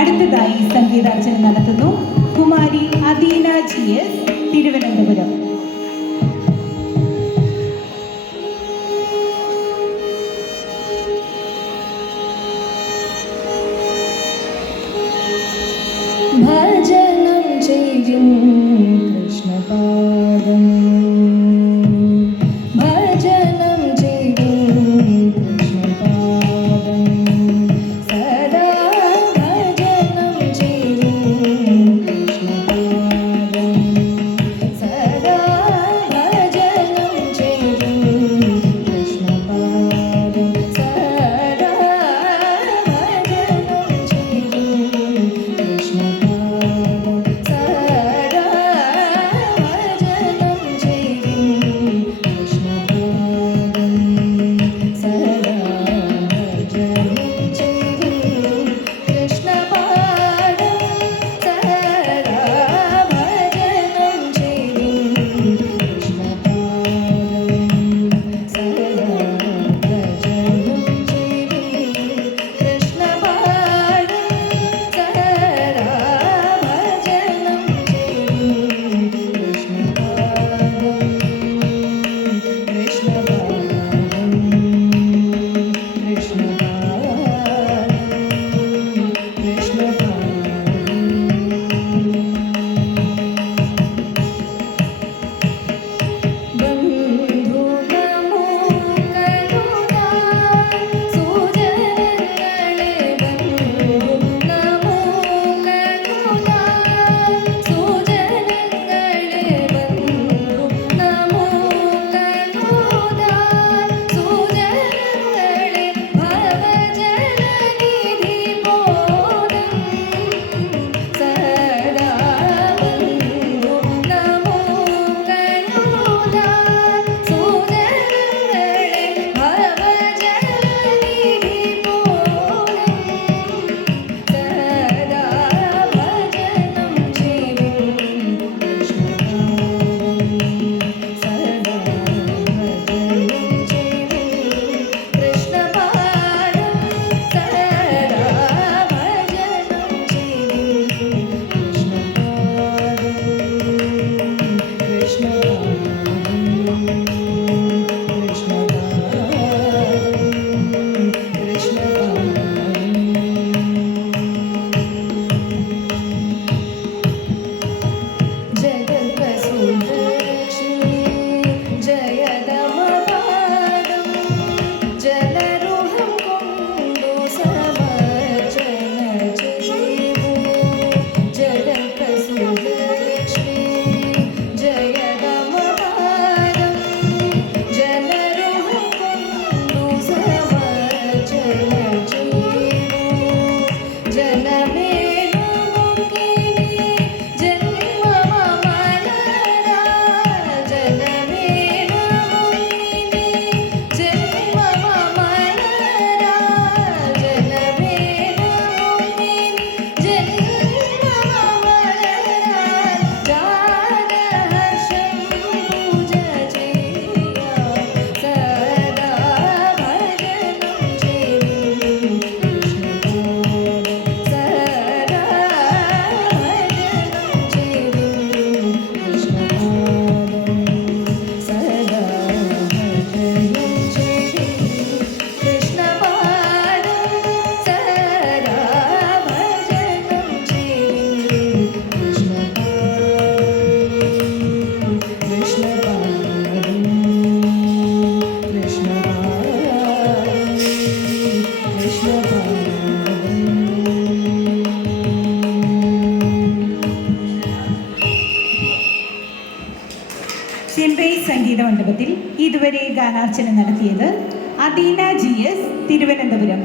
അടുത്തതായി സംഗീതാർച്ചന നടത്തുന്നു കുമാരി അദീന GS, തിരുവനന്തപുരം. ഭജനം ചെയ്യും കൃഷ്ണപാദം, ഭജനം ചെയ്യും കൃഷ്ണപാദം, സദാ ഭജനം ചെയ്യും കൃഷ്ണപാദം, സദാ ഭജനം ചെയ്യും കൃഷ്ണപാദം, സദാ ഭജനം ചെയ്യും കൃഷ്ണപാദം, സദാ ഭജനം ചെയ്യും കൃഷ്ണപാദം, സദാ ഭജനം ചെയ്യും കൃഷ്ണപാദം, സദാ ഭജനം ചെയ്യും കൃഷ്ണപാദം, സദാ ഭജനം ചെയ്യും കൃഷ്ണപാദം, സദാ ഭജനം ചെമ്പൈ സംഗീത മണ്ഡപത്തിൽ ഇതുവരെ ഗാനാർച്ചന നടത്തിയത് അദീന GS, തിരുവനന്തപുരം.